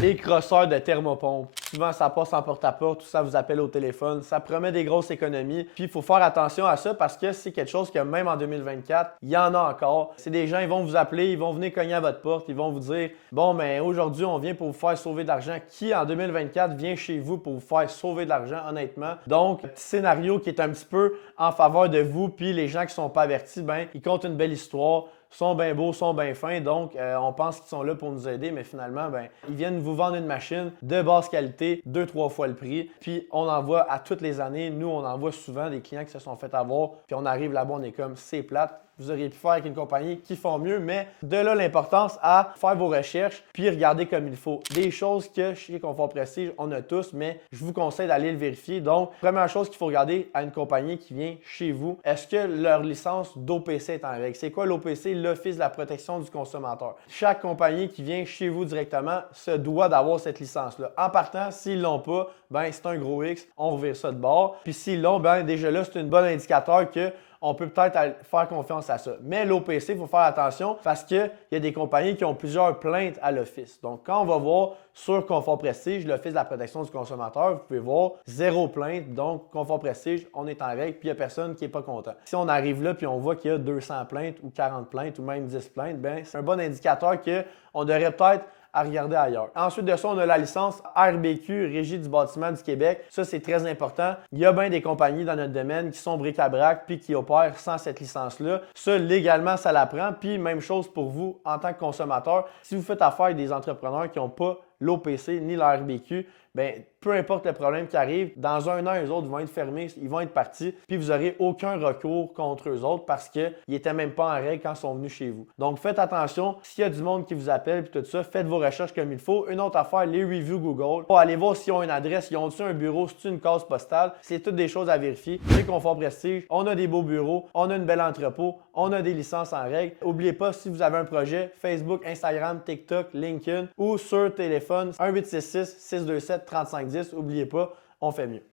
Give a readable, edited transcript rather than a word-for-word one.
Les crosseurs de thermopompe. Souvent, ça passe en porte-à-porte, tout ça vous appelle au téléphone. Ça promet des grosses économies. Puis, il faut faire attention à ça parce que c'est quelque chose que même en 2024, il y en a encore. C'est des gens, ils vont vous appeler, ils vont venir cogner à votre porte, ils vont vous dire « Bon, mais aujourd'hui, on vient pour vous faire sauver de l'argent. » Qui, en 2024, vient chez vous pour vous faire sauver de l'argent, honnêtement? Donc, petit scénario qui est un petit peu en faveur de vous, puis les gens qui ne sont pas avertis, ben, ils comptent une belle histoire, sont bien beaux, sont bien fins, donc on pense qu'ils sont là pour nous aider, mais finalement, ben, ils viennent vous vendre une machine de basse qualité, 2-3 fois le prix, puis on en voit à toutes les années. Nous, on en voit souvent des clients qui se sont fait avoir, puis on arrive là-bas, on est comme, c'est plate. Vous auriez pu faire avec une compagnie qui font mieux, mais de là l'importance à faire vos recherches puis regarder comme il faut. Des choses que chez Confort Prestige, on a tous, mais je vous conseille d'aller le vérifier. Donc, première chose qu'il faut regarder à une compagnie qui vient chez vous, est-ce que leur licence d'OPC est en règle? C'est quoi l'OPC? L'Office de la protection du consommateur. Chaque compagnie qui vient chez vous directement se doit d'avoir cette licence-là. En partant, s'ils ne l'ont pas, ben c'est un gros X, on revient ça de bord. Puis s'ils l'ont, ben déjà là, c'est un bon indicateur que on peut peut-être faire confiance à ça. Mais l'OPC, il faut faire attention parce qu'il y a des compagnies qui ont plusieurs plaintes à l'Office. Donc, quand on va voir sur Confort Prestige, l'Office de la protection du consommateur, vous pouvez voir 0 plainte. Donc, Confort Prestige, on est en règle, puis il n'y a personne qui n'est pas content. Si on arrive là, puis on voit qu'il y a 200 plaintes ou 40 plaintes ou même 10 plaintes, bien, c'est un bon indicateur qu'on devrait peut-être à regarder ailleurs. Ensuite de ça, on a la licence RBQ, Régie du bâtiment du Québec. Ça, c'est très important. Il y a bien des compagnies dans notre domaine qui sont bric-à-brac puis qui opèrent sans cette licence-là. Ça, légalement, ça la prend. Puis, même chose pour vous en tant que consommateur. Si vous faites affaire avec des entrepreneurs qui n'ont pas l'OPC ni la RBQ, bien, peu importe le problème qui arrive, dans un an, eux autres vont être fermés, ils vont être partis, puis vous n'aurez aucun recours contre eux autres parce qu'ils n'étaient même pas en règle quand ils sont venus chez vous. Donc, faites attention, s'il y a du monde qui vous appelle puis tout ça, faites vos recherches comme il faut. Une autre affaire, les reviews Google. Allez voir s'ils ont une adresse, ils ont-tu un bureau, c'est une case postale. C'est toutes des choses à vérifier. Chez Confort Prestige, on a des beaux bureaux, on a une belle entrepôt, on a des licences en règle. N'oubliez pas, si vous avez un projet, Facebook, Instagram, TikTok, LinkedIn ou sur téléphone, 1-866-627-3510. N'oubliez pas, on fait mieux.